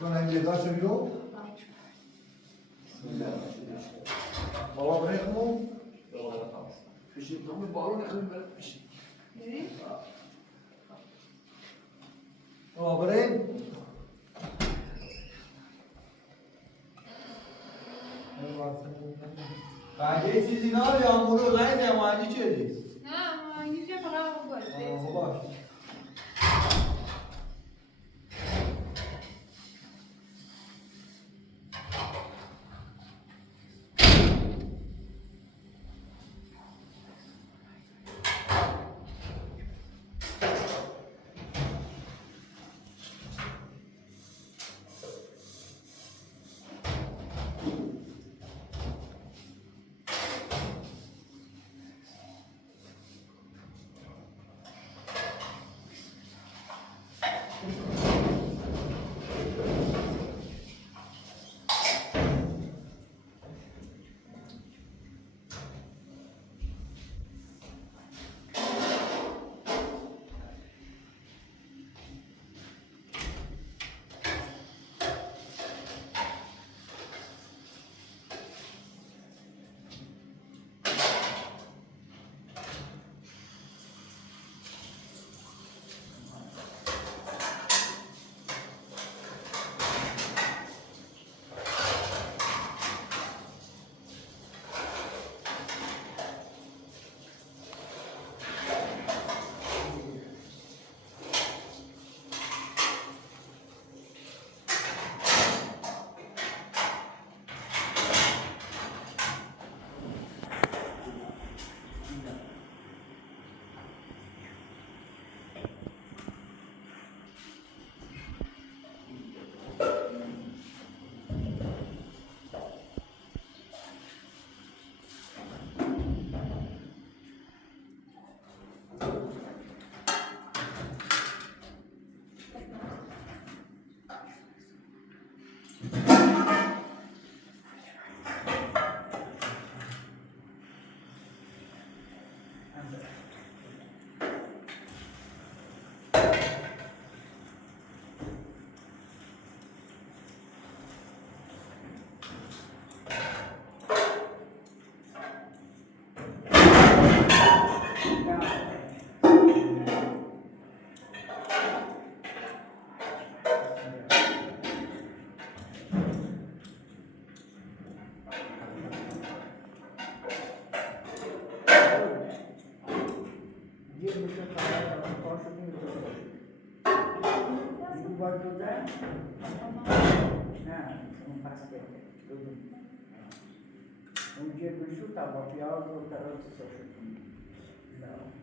کنم یه داشت بیرو بابا بريخمو فيشي بتعمل بارون اعمل بلد فيشي بابا برين بعد یه چیزی ناره یا مورو غیر نمانی چه دیست؟ نه مانی که فقط باید Un dia bicho tava pior, o cara se achou. Não.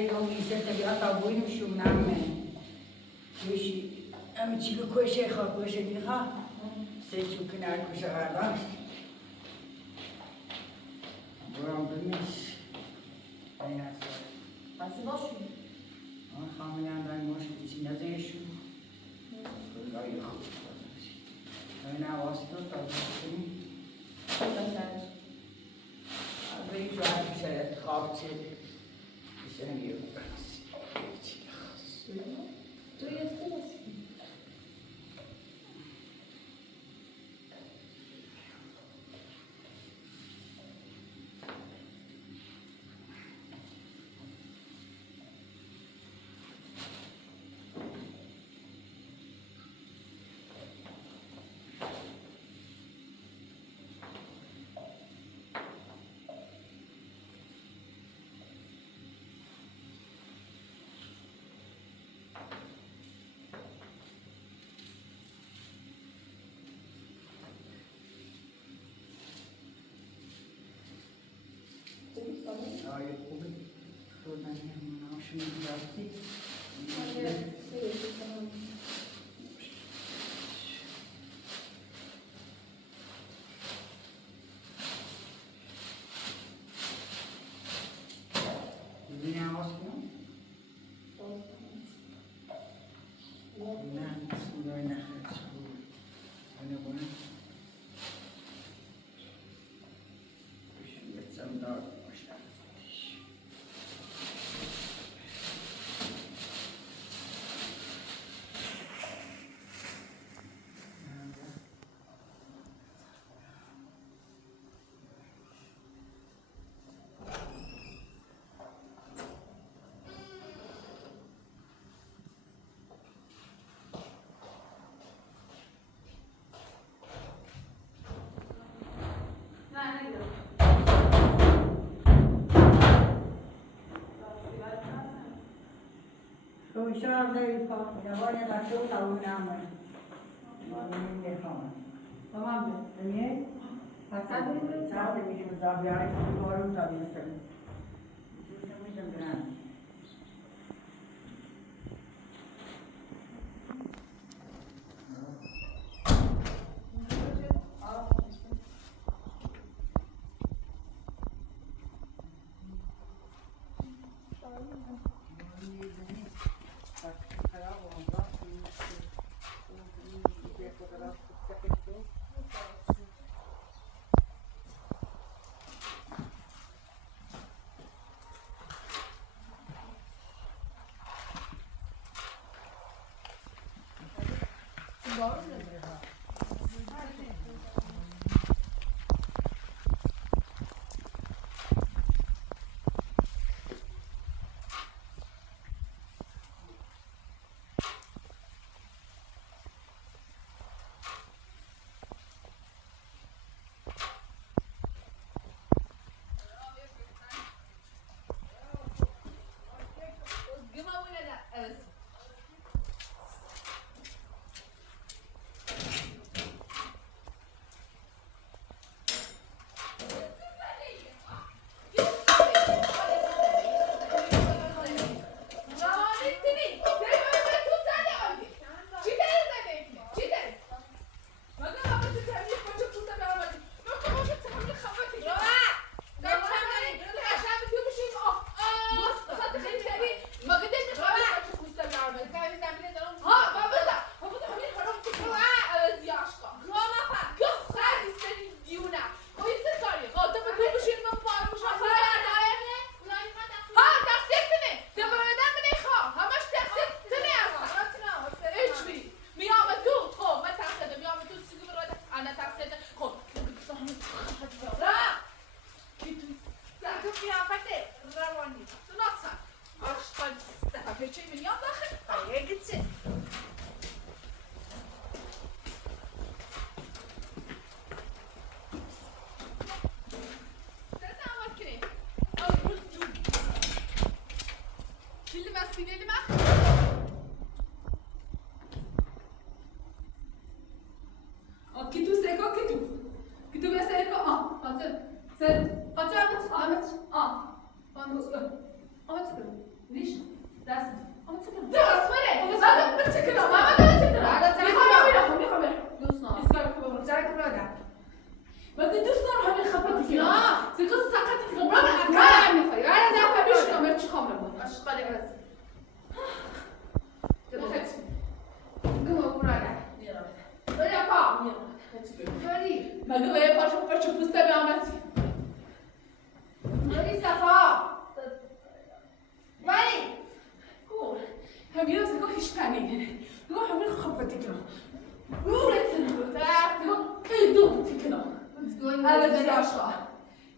يوم يسافر يقطع بوين وشو نعمل وشي أم تشيلو كل شيء خا كل شيء بيخا سيشو كنا كل شيء هذا برام بنيش أنا بس باشه خامل عندي مش بتشينا زي شو لا يخوف أنا واسطة طبعا بريش واحد بشرط خاطر بشهني تو jesteś آیا خوبه؟ تو ناشون راستی؟ ببینی عوض کنم؟ نه سودای نخواهد سود اینه کنم بشون دار باشتم Sonuçta değil kalk. Ne var ya başka bir tavuğun namı. Benim de kalma. Tamam mı? Niye? Sadece bizim tabiayı doğru tabiasın. Bizim gran. مگه به پاشو پوست بیامدی نوری صفا ولی گور همین از نگاه هیچ پنیه نگاه همین خواب تکنا گورت نگاه ای دو تکنا هذا زي عشقة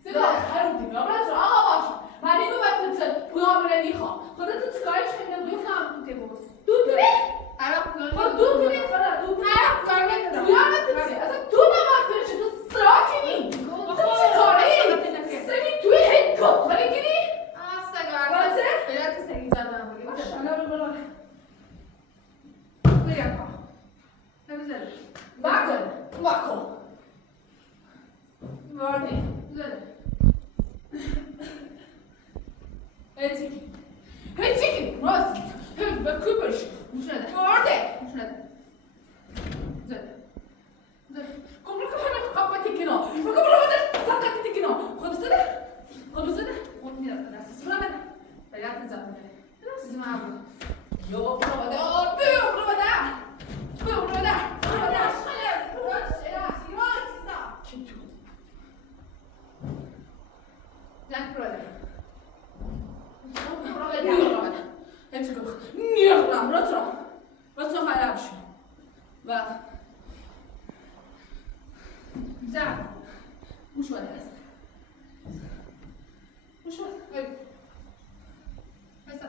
زي خير تكنا بس باش ما نيجي بتنسى بقام رنيخا خدت تسكايش خلينا دوخام تبوس دوتري عرب خد دوتري خلاص دوتري عرب كارمن يا ما تنسى اصلا تو ما تنسى تستراكني تسكاري سمي توي هيكو خلي كني استغفر بلا تستغفر جانا بقول انا بقول وياك نبزل باكل Vardı. زل Hetsiki. Rast. Bakıbış. مشهد Vardı. مشهد زل زل Kumru kafana kapatı kino. Kumru kafana sakatı kino. Konuşsana. Konuşsana. ودني راس Sıra ben. بلا تزعل اسمع Yo, burada. Burada. Burada. Kim çıktı? لك برادر Hepsi kok. Niye kıram? Rotro. Rotro hala bir şey. Bak. زعل Bu şu adres. Bu şu. بس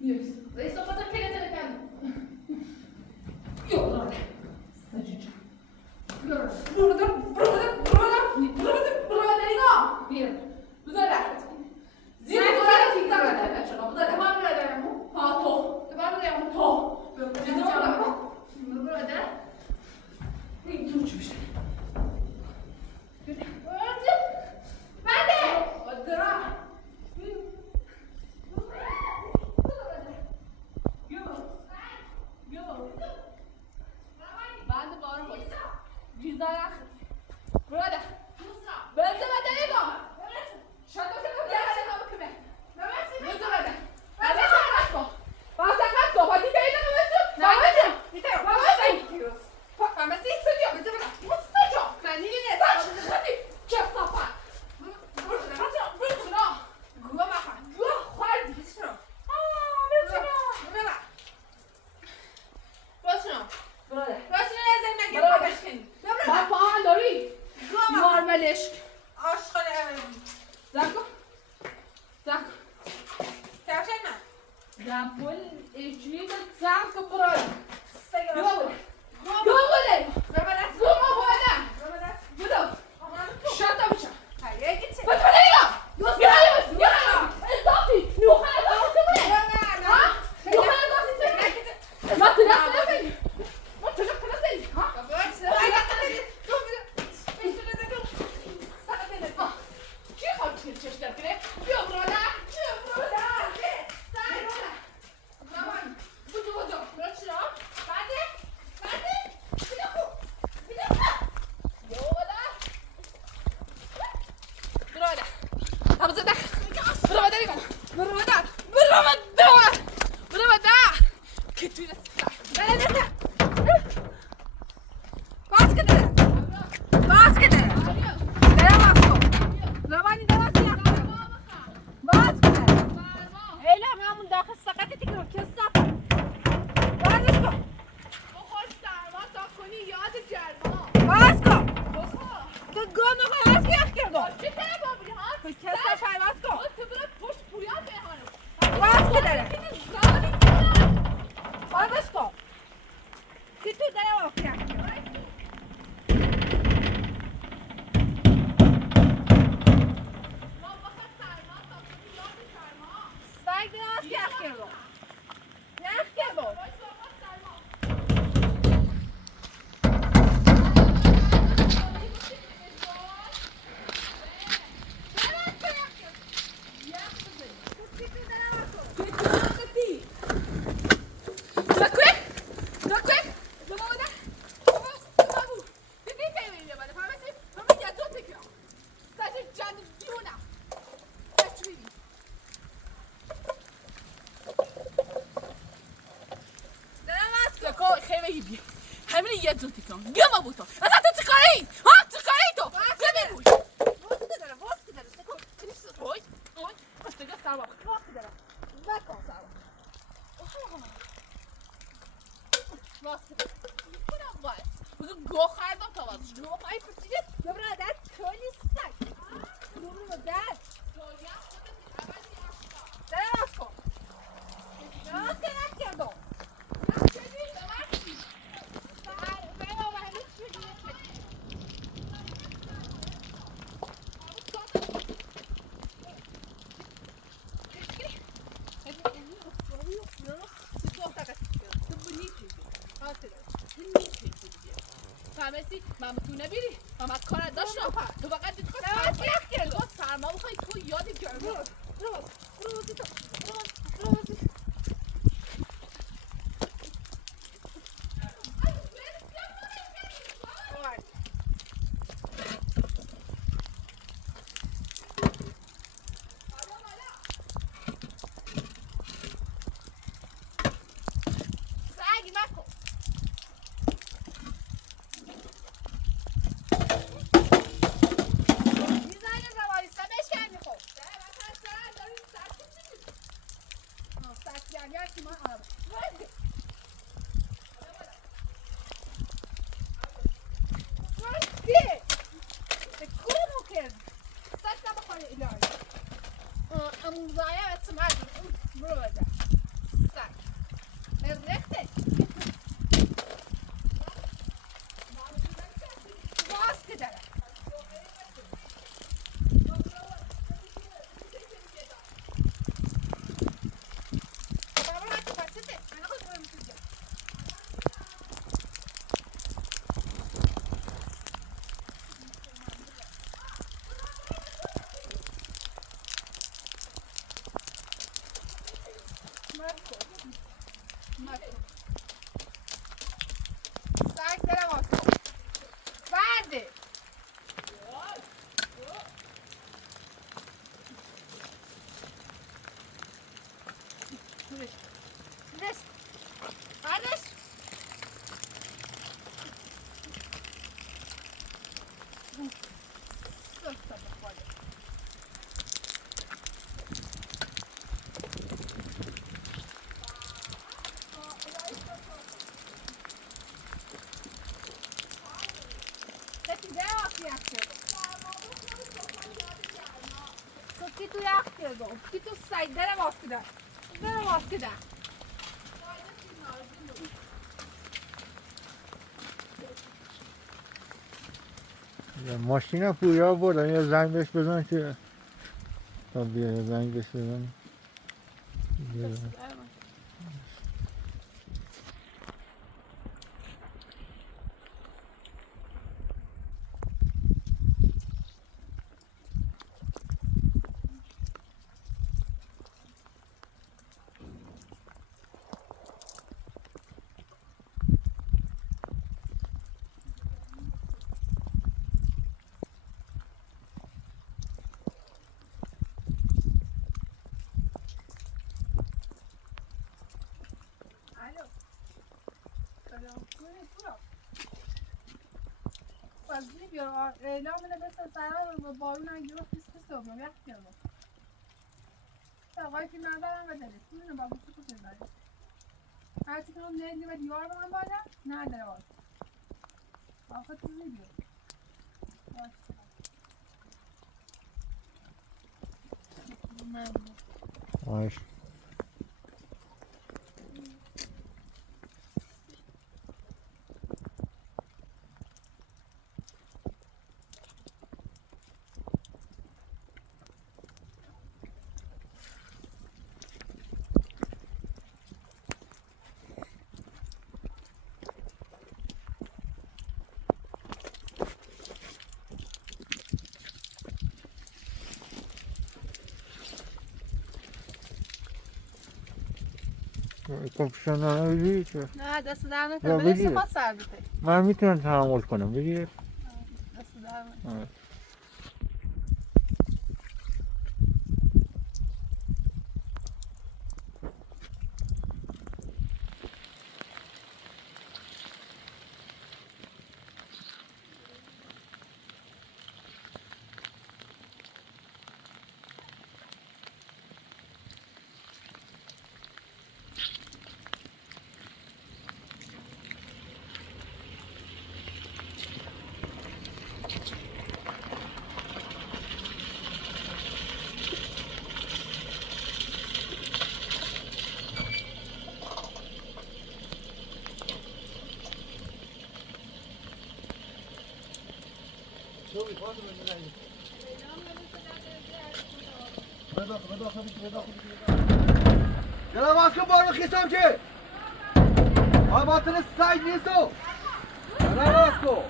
Yes. ليس فقط كده كان Yok lan. Saçıcı. يلا Burada. İna. يلا Bu da rahat. Zira burada fikir var. Evet şuna. Bu da rahat. تمام برادر عمو Ha to. تمام برادر عمو To. برادر Bir tuğçu bir şey. بعدين Odra. بعد بار بود جیزا برادر بنزه بده نگاه شاید تو کم درست نگاه بکنه بنزه بده بنزه خواهد کن بازه قد کن پاتی که اینا بمسو بامسو بامسی سجا بنزه بده مستجا خودی چه صفا برسونا گوه خوردی برسونا برادر من پاهم داری نارملش زکو زنپول اجوید زنکو برادر گوه بودو شاتا بچه بس بده نگاه یا اضافی نوخه اضافی نوخه اضافی ما تنقل نسید ما تنقل نسید کی خواب چشتر کنه؟ بیا برادر بودو برو چرا؟ بعده برادر حافظه ده برادر ایمان برادر که توی بخور سرما تا کنی یاد جرما چی کنه بابی ها؟ تو برو پشت پویان بهانو ما بخور سرما تا کنی یاد جرما باید بخور سرما همین یه جون تکم گم بودو اصلا تو چیکاری؟ ها چیکاری تو؟ واسه کنم باز بگو گو خردم تا واسه شما پای پرچیده dobra در کلی سگ dobra در در باز کن باز که نکردم فهمیدی؟ من تو نبیری من کار داشتم تو فقط دید خواست سرما بخوای تو یادی گرم برو سعی نکن tu yapıyordum. Bir tu saydara baskıda. Dara baskıda. ماشینا پویا بردن یا زنگ بهش بزن که تا بیا زنگ بهش بزن اعلام بده بسه سرا و بارون اگه رو پیس پیس دوم وقت میام آقای که ندارم بدنید میدونم با گوشت کجا دارید هر چی کنم نیدی و دیوار به من بالا نداره آخه تو زیبیو آش کمپشن نمیدی که نه دست در نکنم بده ما سر بده من میتونم تحمل کنم بگیر دست در نکنم يلا ماسكو بارو خيسام كي بطل السايد نيسو يلا ماسكو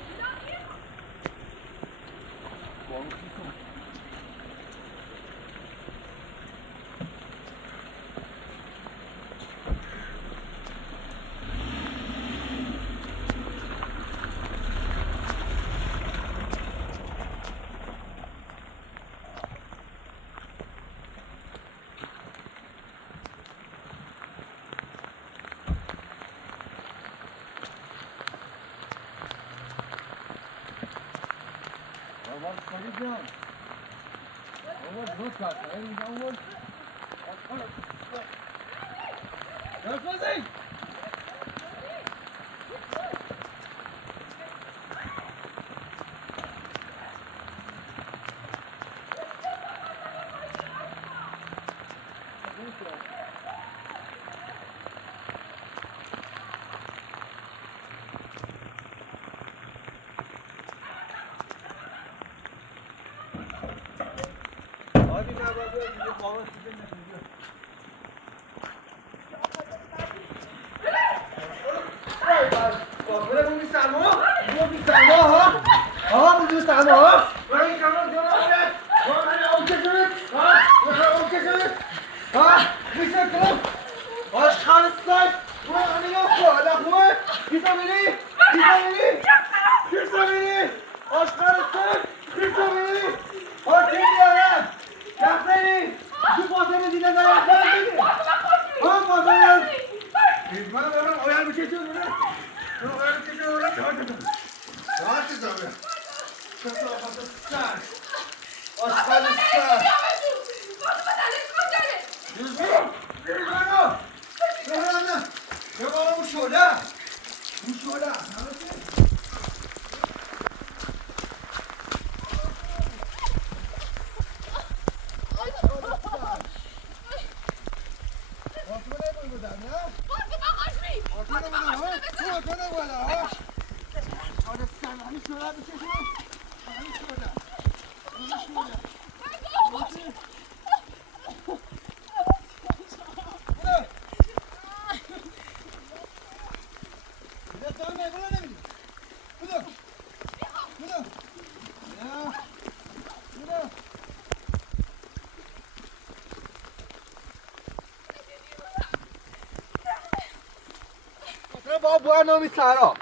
بابا نامی سرا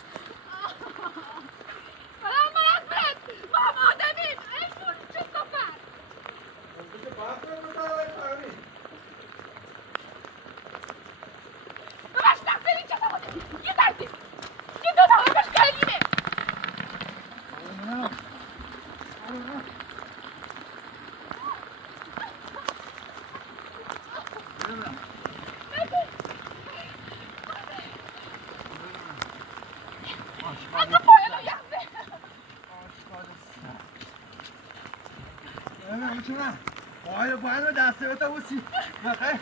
میتونم باید رو دسته بتا بوسی بخیر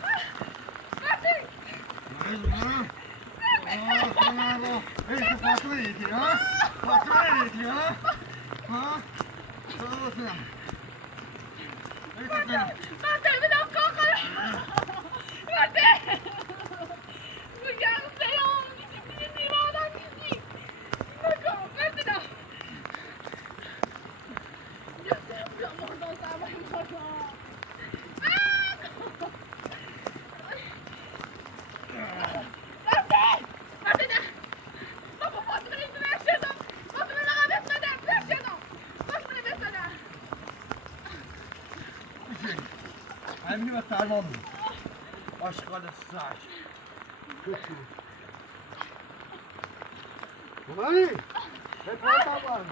فاطمه دیدی ها؟ فاطمه دیدی ها؟ ها؟ شما بسنم Mate, me da un cojones. Mate. Bugün selam. Gidin oradan gidin. Bakın, mate da. Ya sen bir oradan sabahın sonra. Mate. Mate da. Baba Fatma'nın üstüne yaşadım. Fatma'nın ağabeyimden yaşadım. Fatma'nın üstüne. همینی با سرمان بود آشغال سگ ببانی بپرد بابان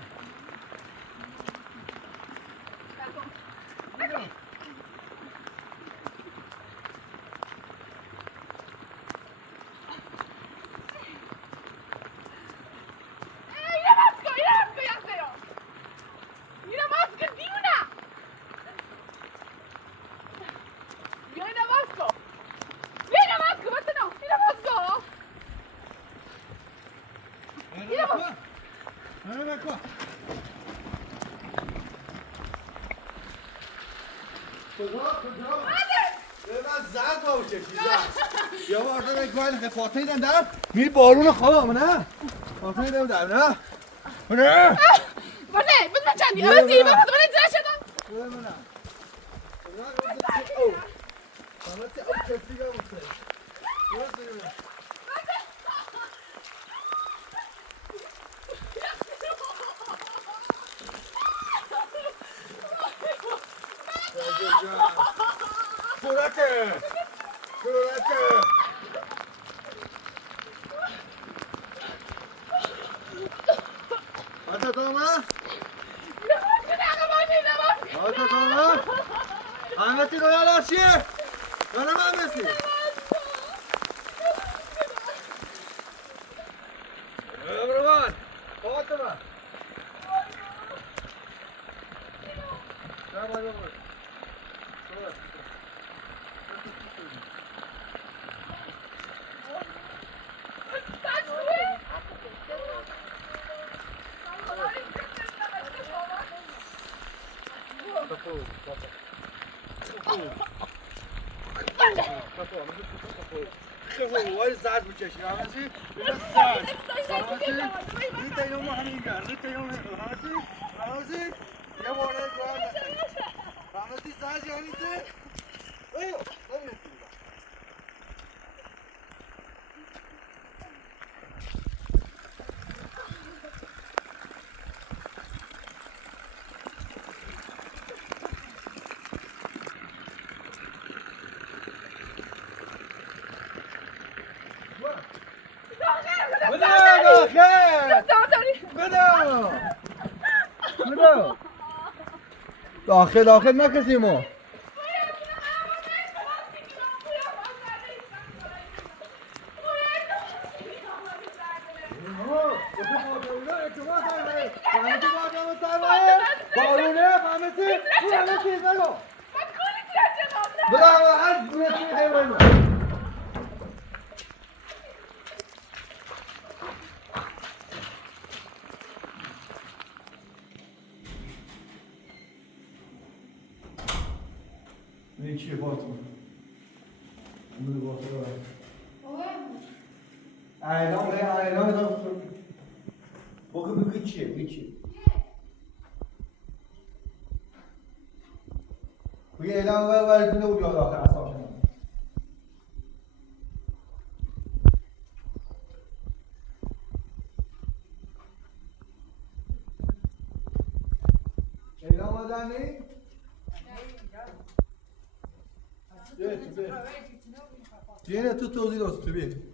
کجا؟ من زد با چشی زد یا وارده بگوین خفاته ایدن در میری بارون خواب نه خفاته ایدن در نه نه Vabbè, ma Gianni, allora sì, ma dove ne c'è? نه نه نه کورکه آتا دامه آتا دامه همتی رو یاد چیه؟ منم هم بسی امروان آتا من وای زرد میکشی همسی بیده زرد همسی ریت یوم همین گرد ریت یوم همسی یه باره کار نکنی همسی زرد یا نیزه ایو نمیدونی داخل نکسیمو بارونه فهمتی؟ همه چیز نگو بلا هر گونه چیز نگو این چیه باتون؟ اون رو باتون دارم ایلام دارم بگو چیه؟ بگی ایلام ولی کنده بود یاد آخر اصاب شما ایلام آدن نی؟ Viene tutto così lo vieni.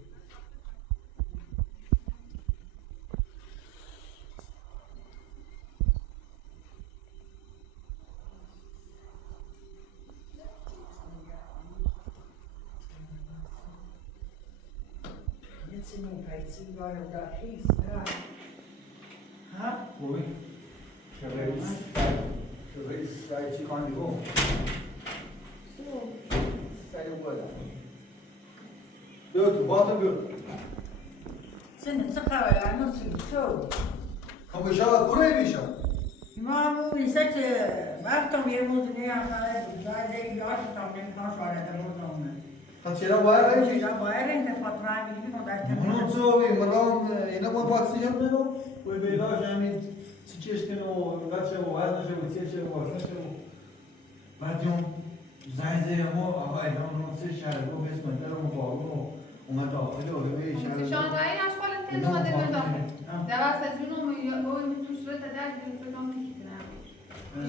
Jetzt sind wir bei Zigarre da hieß da. Ha? Voi? Che stai ci con di voi? Stai uguale. Dört, batı bir. Sen ne kadar nasıl şu? Kamışa buraya bir şey. İmamı ise vaktim yemuz ne yapar? Zaten yaş tamam kaç var da burada. Kaçıra bayar Ben ki. ya bayarın da fatran gibi o da. Bunu söyle, mıram yine bu baksiyem ne o? Bu beyler yani sıçışken o kaçı o vazgeçe o sıçışe o sıçışe o. Madem زنده ما آقای دامون سه شهر رو بسم الله رو بارون اومد داخل و به شهر شان رای اشغال تن اومده به داخل درست از اون او توش رو تدرج به تو میکنه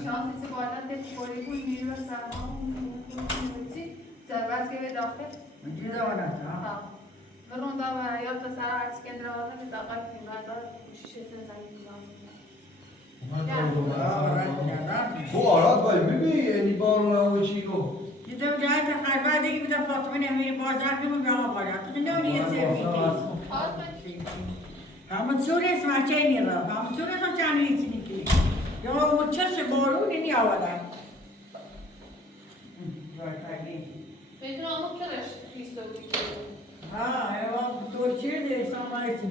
شانس سی بالا ته کوری کو نیرو و سلام چی ضربت که به داخل دیده ولی ها برون دا و یا تا سر هر چی که دروازه به داخل میاد دار شیشه زنگ bu arat var mı bir yani bağlı o şey o. دیدم جای تقریبا دیگه میدم فاطمه نمیری بازار میمون به ما باید تو نمیری سرفیتی همون سوره اسمه چه نیرا همون سوره اسمه چه نیتی نیکی یا اون چش بارون نی آوردن بدون آمو کلش خیستو دیگه ها ایوان دوچیر دیگه سامایتی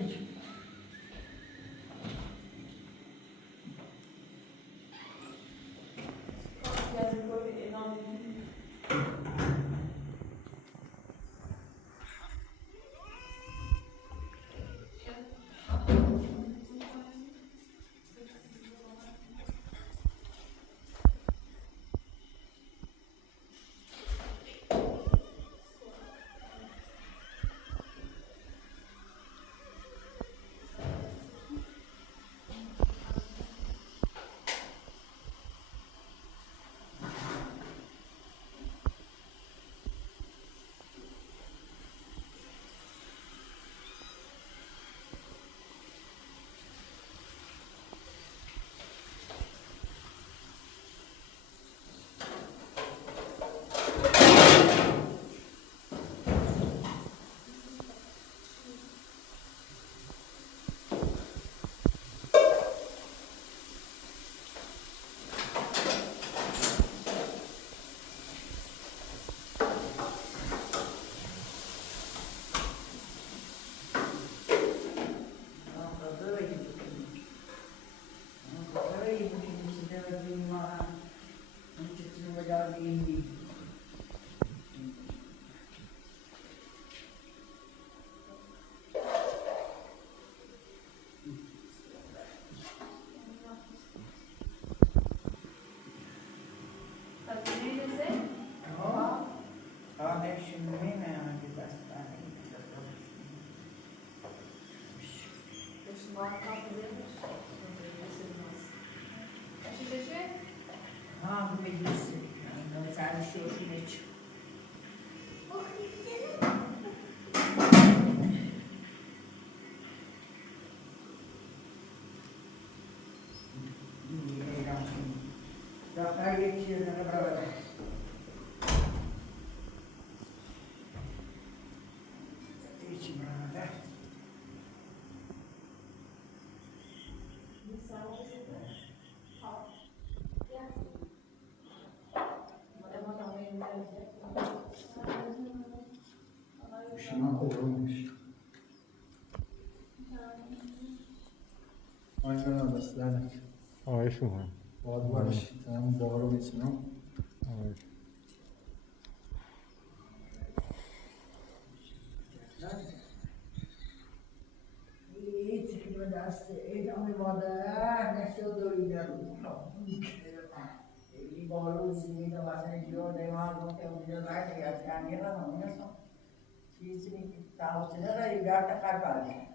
Ha, bu meclisi. Yani sen bir şey hoşuna çık. Doktor geçiyor, ne kadar böyle. İçim burada. Şuna koyulmuş. Aynen öyle, lanet. عايش مهم Var tamam doğru bilsin o. عايش İyi çıkıyor dersi. Edamı vada, neşe doyuyor. İyi bağlı zihni de başına gidiyor. Devam ediyor. Bir de zaten yani yalan olmuyorsa. Çizimi tavsiyeler ayı bir arta kalp alıyor.